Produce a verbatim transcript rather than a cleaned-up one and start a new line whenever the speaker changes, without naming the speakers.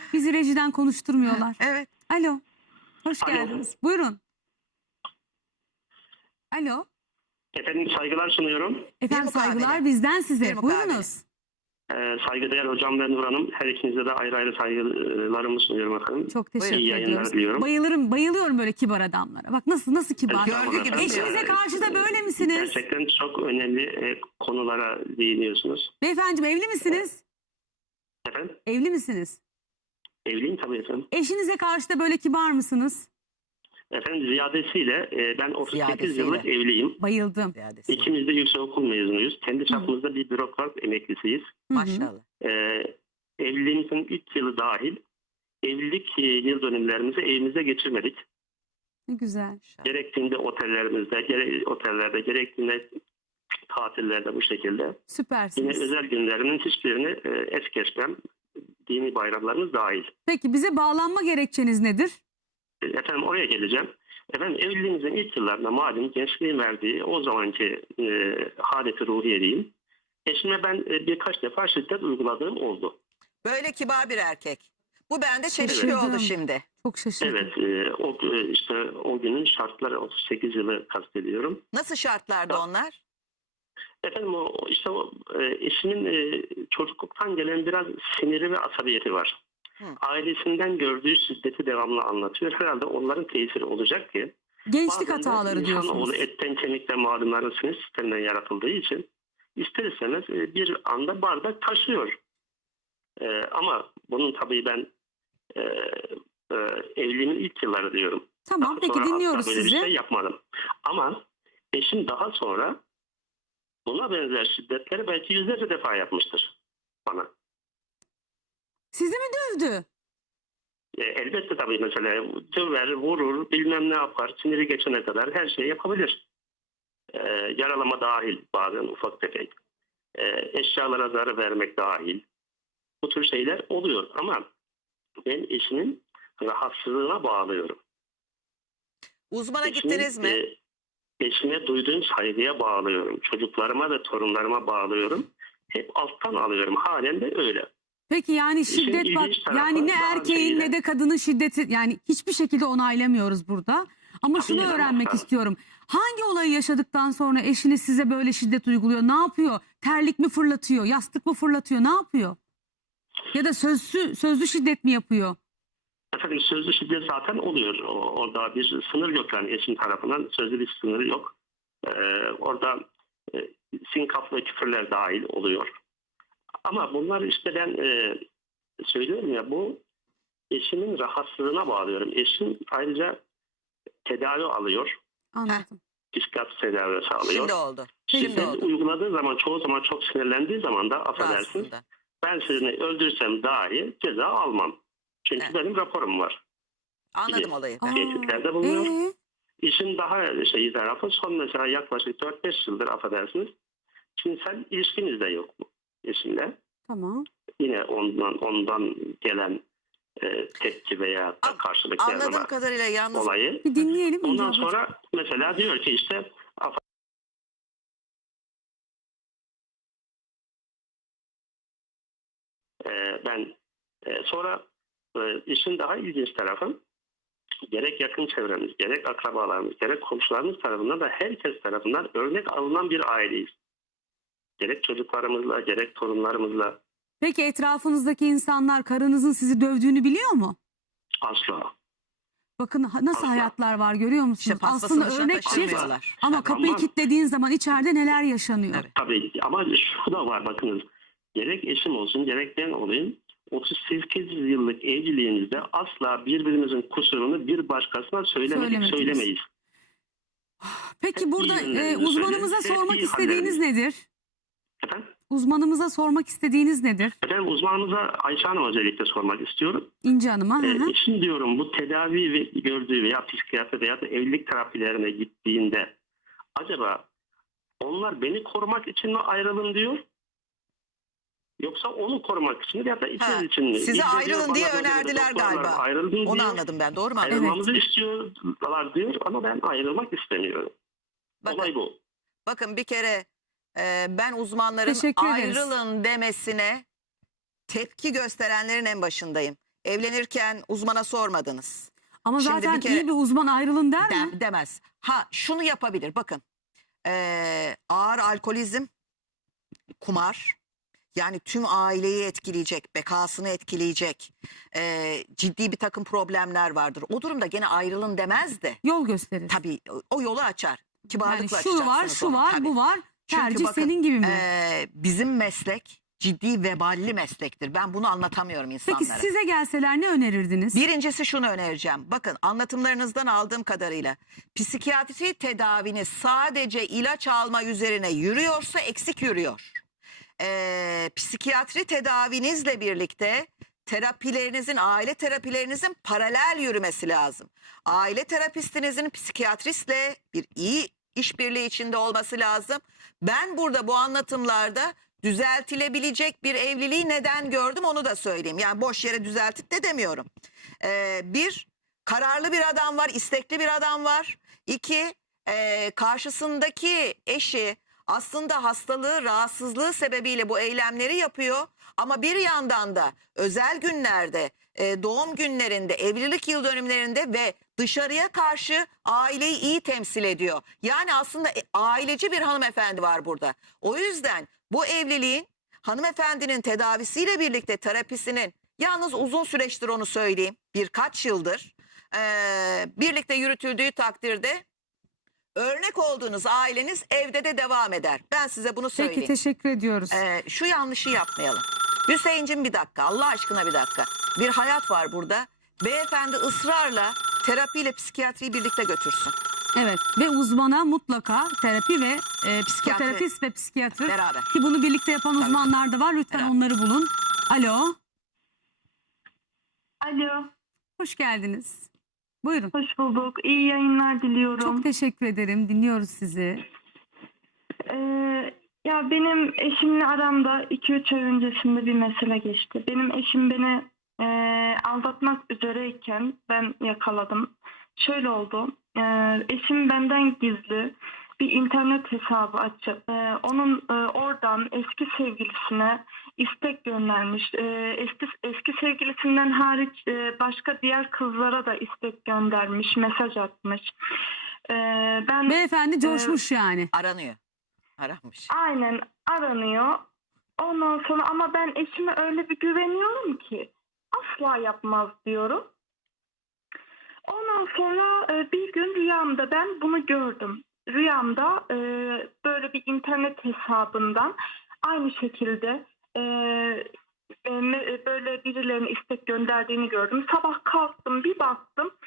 Bizi rejiden konuşturmuyorlar.
Evet.
Alo. Hoş
Alo.
geldiniz. Buyurun. Alo.
Efendim saygılar sunuyorum.
Efendim
mukabele.
saygılar bizden
Bir
size.
mukabele.
Buyurunuz.
Ee, saygıdeğer hocam ben Nur Hanım. Her ikinize de ayrı ayrı saygılarımı sunuyorum efendim.
Çok teşekkür
İyi yayınlar
ediyoruz.
diliyorum.
Bayılırım, bayılıyorum böyle kibar adamlara. Bak nasıl nasıl kibar.
Gördüğü gibi
Eşinize karşı da böyle misiniz?
Gerçekten çok önemli e, konulara değiniyorsunuz.
Beyefendiciğim evli misiniz?
Efendim?
Evli misiniz?
Evliyim tabii efendim.
Eşinize karşı da böyle kibar mısınız?
Efendim ziyadesiyle e, ben otuz sekiz
Ziyadesiyle.
yıllık evliyim.
Bayıldım.
Ziyadesi.
İkimiz de yüksekokul mezunuyuz. Kendi çapımızda bir bürokrat emeklisiyiz.
Hı hı.
Maşallah.
E, evliliğimizin üç yılı dahil evlilik e, yıl dönümlerimizi evimizde geçirmedik.
Ne güzel.
Gerektiğinde otellerimizde, gere otellerde, gerektiğinde tatillerde bu şekilde. Yine
Süpersiniz.
özel günlerimin hiçbirini e, es geçmem. Dini bayramlarımız dahil.
Peki bize bağlanma gerekçeniz nedir?
E, Efendim oraya geleceğim. Efendim evliliğimizin ilk yıllarında malum gençliğin verdiği o zamanki e, haleti ruhiye diyeyim. Eşime ben e, birkaç defa şiddet uyguladığım oldu.
Böyle kibar bir erkek. Bu bende çelişki
Şaşırdım.
oldu şimdi.
Çok şaşırdım.
Evet, e, o e, işte o günün şartları otuz sekiz yılı kastediyorum.
Nasıl şartlarda onlar?
Efendim o işte o e, eşimin e, çocukluktan gelen biraz siniri ve asabiyeti var.
Hı.
Ailesinden gördüğü şiddeti devamlı anlatıyor. Herhalde onların tesiri olacak ki.
Gençlik
Bazen de
hataları diyorsunuz.
İnsanoğlu etten kemikten malumların sinir sisteminden yaratıldığı için ister istemez e, bir anda bardak taşıyor. E, ama bunun tabii ben e, e, evliliğimin ilk yılları diyorum.
Tamam
Daha
peki
sonra
dinliyoruz
asla böyle
sizi.
bir şey yapmadım. Ama eşim daha sonra buna benzer şiddetleri belki yüzlerce defa yapmıştır bana.
Sizi mi dövdü?
E, elbette tabii mesela döver, vurur, bilmem ne yapar, siniri geçene kadar her şeyi yapabilir. E, yaralama dahil bazen ufak tefek. E, eşyalara zarar vermek dahil. Bu tür şeyler oluyor ama ben eşimin rahatsızlığına bağlıyorum.
Uzmana
Eşimin,
gittiniz mi?
e, eşime duyduğum saygıya bağlıyorum. Çocuklarıma ve torunlarıma bağlıyorum. Hep alttan alıyorum. Halen de öyle.
Peki yani şiddet
ilginç
bak
tarafı
yani ne
bazı
erkeğin
şeyler-
ne de kadının şiddeti yani hiçbir şekilde onaylamıyoruz burada. Ama
Tabii
şunu
ya,
öğrenmek
asla.
istiyorum. Hangi olayı yaşadıktan sonra eşiniz size böyle şiddet uyguluyor? Ne yapıyor? Terlik mi fırlatıyor? Yastık mı fırlatıyor? Ne yapıyor? Ya da sözlü, sözlü şiddet mi yapıyor?
Efendim sözlü şiddet zaten oluyor. O- Orada bir sınır yok yani eşim tarafından sözlü bir sınır yok. Ee, orada e, sinkaflı küfürler dahil oluyor. Ama bunlar işte ben e, söylüyorum ya bu eşimin rahatsızlığına bağlıyorum. Eşim ayrıca tedavi alıyor.
Anladım.
Psikiyatri tedavisi alıyor.
Şimdi oldu. Şimdi
Şiddet
oldu.
uyguladığı zaman çoğu zaman çok sinirlendiği zaman da affedersiniz.
Rahatsızlığı.
Ben sizi öldürsem dahi ceza almam. Çünkü
Evet.
benim raporum var.
Anladım olayı.
Aa,
Tehditlerde bulunuyor.
ee?
İşin daha şeyi tarafı son mesela yaklaşık dört beş yıldır affedersiniz. Cinsel ilişkiniz de yok bu eşimle.
Tamam.
Yine ondan ondan gelen e, tepki veya da
An-
karşılık
Anladığım
verme
kadarıyla yalnız
olayı.
Bir dinleyelim.
Ondan
İnce
sonra mesela diyor ki işte aff- e, ben e, sonra e, işin daha ilginç tarafı gerek yakın çevremiz, gerek akrabalarımız, gerek komşularımız tarafından da herkes tarafından örnek alınan bir aileyiz. Gerek çocuklarımızla, gerek torunlarımızla
Peki etrafınızdaki insanlar karınızın sizi dövdüğünü biliyor mu?
asla.
Bakın ha- nasıl
Asla.
hayatlar var görüyor musunuz?
işte
Aslında
pastasını
örnek çift
taşımıyorlar.
ama kapıyı
Ama-
kilitlediğin zaman içeride neler yaşanıyor?
Evet.
Tabii ama şu da var bakınız. Gerek eşim olsun, gerek ben olayım. otuz sekiz yıllık evliliğimizde asla birbirimizin kusurunu bir başkasına söylemedik,
Söylemediniz.
söylemeyiz.
Peki
Hep
burada
iyi
e,
yönlerimizi
uzmanımıza
söyleriz, hep
sormak
iyi
istediğiniz
hallerimizi.
nedir?
Efendim?
Uzmanımıza sormak istediğiniz nedir?
Efendim uzmanımıza Ayşe Hanım özellikle sormak istiyorum.
İnce Hanım'a.
Ee,
hı hı.
eşim diyorum bu tedavi ve gördüğü veya psikiyatri veya da evlilik terapilerine gittiğinde acaba onlar beni korumak için mi ayrılın diyor? Yoksa onu korumak için ya da ikiniz
Ha,
için mi?
size
İlle diyor,
ayrılın
bana
diye
böyle
önerdiler
doktorlar
galiba.
ayrılın
Onu
diyor.
anladım ben. Doğru mu anladım?
Ayrılmamızı istiyorlar diyor ama ben ayrılmak istemiyorum.
Bakın,
Olay bu.
bakın bir kere e, ben uzmanların
Teşekkür ederiz.
ayrılın demesine tepki gösterenlerin en başındayım. evlenirken uzmana sormadınız.
Ama
Şimdi
zaten
bir kere-
iyi bir uzman ayrılın der mi?
Dem- demez. Ha şunu yapabilir bakın. Ee, ağır alkolizm, kumar, yani tüm aileyi etkileyecek, bekasını etkileyecek ee, ciddi bir takım problemler vardır. O durumda gene ayrılın demez de
Yol gösterir.
tabii o- o yolu açar.
Yani
Kibarlıkla
şu var,
açacaksınız
şu
onu,
var,
tabii.
bu var.
Çünkü
Tercih
bakın,
senin gibi mi?
ee, bizim meslek ciddi veballi meslektir. Ben bunu anlatamıyorum insanlara.
Peki size gelseler ne önerirdiniz?
Birincisi şunu önereceğim. Bakın anlatımlarınızdan aldığım kadarıyla psikiyatri tedaviniz sadece ilaç alma üzerine yürüyorsa eksik yürüyor. Ee, psikiyatri tedavinizle birlikte terapilerinizin, aile terapilerinizin paralel yürümesi lazım. Aile terapistinizin psikiyatristle bir iyi işbirliği içinde olması lazım. Ben burada bu anlatımlarda düzeltilebilecek bir evliliği neden gördüm onu da söyleyeyim. Yani boş yere düzeltip de demiyorum. Ee, bir, kararlı bir adam var, istekli bir adam var. İki, e, karşısındaki eşi aslında hastalığı, rahatsızlığı sebebiyle bu eylemleri yapıyor. Ama bir yandan da özel günlerde, e, doğum günlerinde, evlilik yıl dönümlerinde ve dışarıya karşı aileyi iyi temsil ediyor. Yani aslında e, aileci bir hanımefendi var burada. O yüzden bu evliliğin hanımefendinin tedavisiyle birlikte terapisinin, yalnız uzun süreçtir onu söyleyeyim, birkaç yıldır e, birlikte yürütüldüğü takdirde örnek olduğunuz aileniz evde de devam eder. Ben size bunu söyleyeyim.
Peki teşekkür ediyoruz.
Ee, şu yanlışı yapmayalım. Hüseyin'cim bir dakika, Allah aşkına bir dakika. Bir hayat var burada. Beyefendi ısrarla terapiyle psikiyatriyi birlikte götürsün.
Evet ve uzmana mutlaka terapi ve e, psikoterapist ve psikiyatr
Beraber.
ki bunu birlikte yapan uzmanlar da var. Lütfen
Beraber.
onları bulun. Alo,
Alo,
hoş geldiniz. Buyurun.
hoş bulduk. İyi yayınlar diliyorum.
Çok teşekkür ederim. Dinliyoruz sizi.
Ee, ya benim eşimle aramda iki üç ay öncesinde bir mesele geçti. Benim eşim beni e, aldatmak üzereyken ben yakaladım. Şöyle oldu. E, eşim benden gizli bir internet hesabı açıp e, onun e, oradan eski sevgilisine istek göndermiş. E, eski, eski sevgilisinden hariç e, başka diğer kızlara da istek göndermiş, mesaj atmış. E, ben
Beyefendi coşmuş yani.
Aranıyor. Aranmış.
aynen aranıyor. Ondan sonra ama ben eşime öyle bir güveniyorum ki asla yapmaz diyorum. Ondan sonra e, bir gün rüyamda ben bunu gördüm. Rüyamda e, böyle bir internet hesabından aynı şekilde e, e, me- böyle birilerine istek gönderdiğini gördüm. Sabah kalktım bir baktım